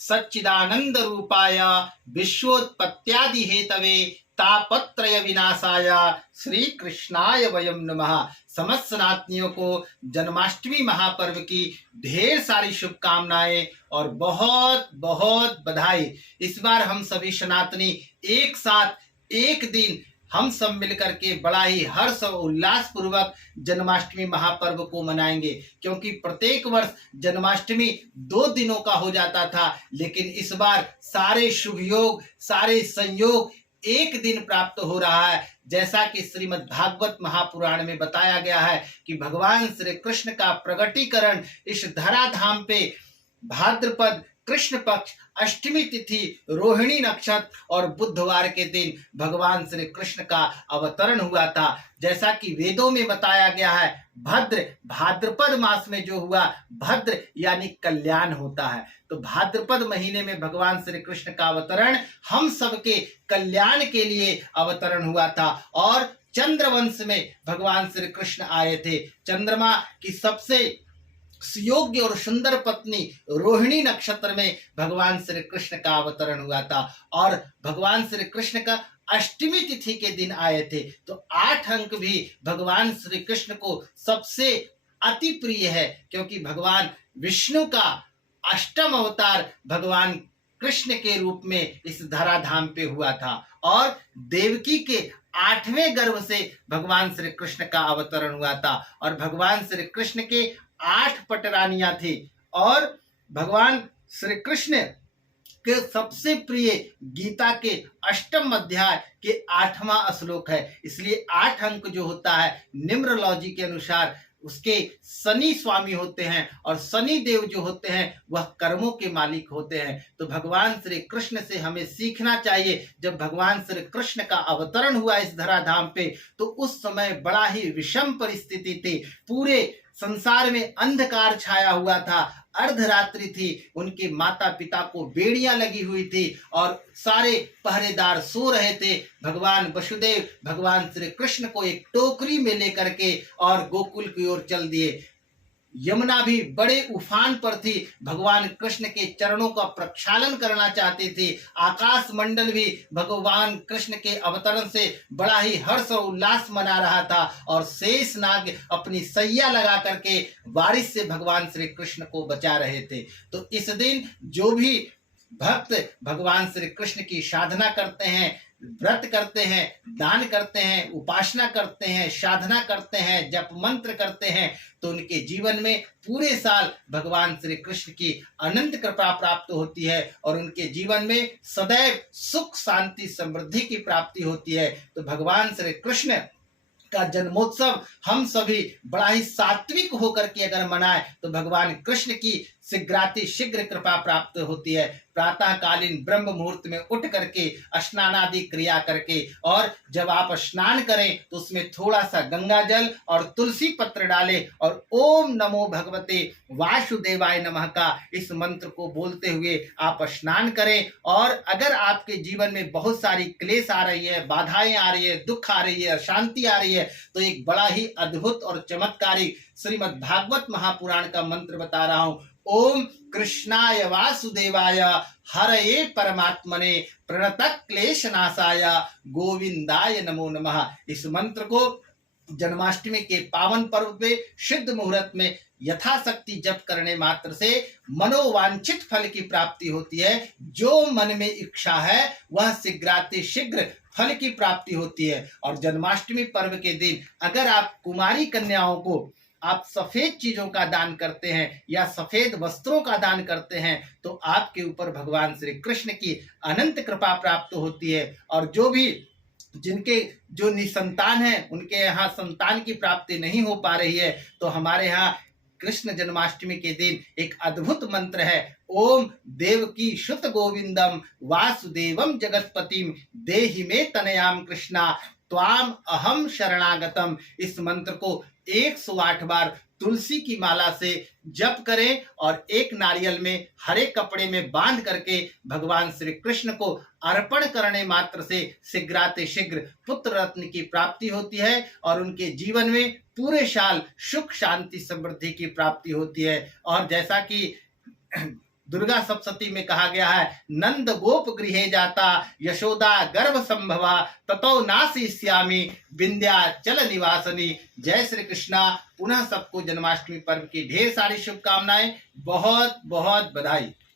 सच्चिदानंद रूपाय विश्वोत्पत्त्यादि Hathaway तापत्रय विनाशाय श्री कृष्णाय वयम नमः। समस्त सनातनियों को जन्माष्टमी महापर्व की ढेर सारी शुभकामनाएं और बहुत बहुत बधाई। इस बार हम सभी सनातनी एक साथ एक दिन हम सब मिलकर के बड़ा ही हर्ष और उल्लास पूर्वक जन्माष्टमी महापर्व को मनाएंगे, क्योंकि प्रत्येक वर्ष जन्माष्टमी 2 दिनों का हो जाता था, लेकिन इस बार सारे शुभ योग सारे संयोग एक दिन प्राप्त हो रहा है। जैसा कि श्रीमद् भागवत महापुराण में बताया गया है कि भगवान श्री कृष्ण का प्रगटीकरण इस धराधाम पे भाद्रपद कृष्ण पक्ष अष्टमी तिथि रोहिणी नक्षत्र और बुधवार के दिन भगवान श्री कृष्ण का अवतरण हुआ था। जैसा कि वेदों में बताया गया है, भद्र भाद्रपद मास में जो हुआ, भद्र यानी कल्याण होता है। तो भाद्रपद महीने में भगवान श्री कृष्ण का अवतरण हम सबके कल्याण के लिए अवतरण हुआ था। और चंद्रवंश में भगवान श्री कृष्ण आए थे। चंद्रमा की सबसे सुयोग्य और सुंदर पत्नी रोहिणी नक्षत्र में भगवान श्री कृष्ण का अवतरण हुआ था, और भगवान श्री कृष्ण का अष्टमी तिथि के दिन आए थे। तो 8 अंक भी भगवान श्री कृष्ण को सबसे अति प्रिय है, क्योंकि भगवान विष्णु का अष्टम अवतार भगवान कृष्ण के रूप में इस धराधाम पे हुआ था, और देवकी के 8वें गर्भ से भगवान श्री कृष्ण का अवतरण हुआ था। और भगवान श्री कृष्ण के 8 पटरानियां थी, और भगवान श्री कृष्ण के सबसे प्रिय गीता के 8वें अध्याय के 8वां श्लोक है। इसलिए 8 अंक जो होता है न्यूमरोलॉजी के अनुसार उसके शनि स्वामी होते हैं, और शनि देव जो होते हैं वह कर्मों के मालिक होते हैं। तो भगवान श्री कृष्ण से हमें सीखना चाहिए। जब भगवान श्री कृष्ण का अवतरण हुआ इस धराधाम पे, तो उस समय बड़ा ही विषम परिस्थिति थी। पूरे संसार में अंधकार छाया हुआ था, अर्धरात्रि थी, उनके माता पिता को बेड़ियां लगी हुई थी, और सारे पहरेदार सो रहे थे। भगवान वसुदेव भगवान श्री कृष्ण को एक टोकरी में लेकर के और गोकुल की ओर चल दिए। यमुना भी बड़े उफान पर थी, भगवान कृष्ण के चरणों का प्रक्षालन करना चाहते थे। आकाश मंडल भी भगवान कृष्ण के अवतरण से बड़ा ही हर्ष और उल्लास मना रहा था, और शेष नाग अपनी सैया लगा करके बारिश से भगवान श्री कृष्ण को बचा रहे थे। तो इस दिन जो भी भक्त भगवान श्री कृष्ण की साधना करते हैं, व्रत करते हैं, दान करते हैं, उपासना करते हैं, साधना करते हैं, जप मंत्र करते हैं, तो उनके जीवन में पूरे साल भगवान श्री कृष्ण की अनंत कृपा प्राप्त होती है, और उनके जीवन में सदैव सुख शांति समृद्धि की प्राप्ति होती है। तो भगवान श्री कृष्ण का जन्मोत्सव हम सभी बड़ा ही सात्विक होकर के अगर मनाए, तो भगवान कृष्ण की शीघ्राति शीघ्र कृपा प्राप्त होती है। प्रातः कालीन ब्रह्म मुहूर्त में उठ करके स्नान आदि क्रिया करके, और जब आप स्नान करें तो उसमें थोड़ा सा गंगा जल और तुलसी पत्र डालें, और ओम नमो भगवते वासुदेवाय नमः का इस मंत्र को बोलते हुए आप स्नान करें। और अगर आपके जीवन में बहुत सारी क्लेश आ रही है, बाधाएं आ रही है, दुख आ रही है, अशांति आ रही है, तो एक बड़ा ही अद्भुत और चमत्कारी श्रीमद् भागवत महापुराण का मंत्र बता रहा हूं। ओम कृष्णाय वासुदेवाय हरये परमात्मने प्रणतः क्लेशनाशाय गोविंदाय नमो नमः। इस मंत्र को जन्माष्टमी के पावन पर्व पे शुद्ध मुहूर्त में यथाशक्ति जप करने मात्र से मनोवांछित फल की प्राप्ति होती है। जो मन में इच्छा है वह शीघ्राति शीघ्र फल की प्राप्ति होती है। और जन्माष्टमी पर्व के दिन अगर आप कुमारी कन्याओं को आप सफेद चीजों का दान करते हैं या सफेद वस्त्रों का दान करते हैं, तो आपके ऊपर भगवान श्री कृष्ण की अनंत कृपा प्राप्त होती है। और जिनके जो निसंतान है, उनके यहाँ संतान की प्राप्ति नहीं हो पा रही है, तो हमारे यहाँ कृष्ण जन्माष्टमी के दिन एक अद्भुत मंत्र है। ओम देवकी शुत गोविंदम वासुदेवम जगतपतिम देहि में तनयाम कृष्णा त्वाम अहम शरणागतम। इस मंत्र को 108 बार तुलसी की माला से जप करें, और एक नारियल में हरे कपड़े में बांध करके भगवान श्री कृष्ण को अर्पण करने मात्र से शीघ्राति शीघ्र पुत्र रत्न की प्राप्ति होती है, और उनके जीवन में पूरे साल सुख शांति समृद्धि की प्राप्ति होती है। और जैसा कि दुर्गा सप्तशती में कहा गया है, नंद गोप गृहे जाता यशोदा गर्भ संभवा ततो नासिष्यामि विंध्याचल निवासनी। जय श्री कृष्णा। पुनः सबको जन्माष्टमी पर्व की ढेर सारी शुभकामनाएं, बहुत बहुत बधाई।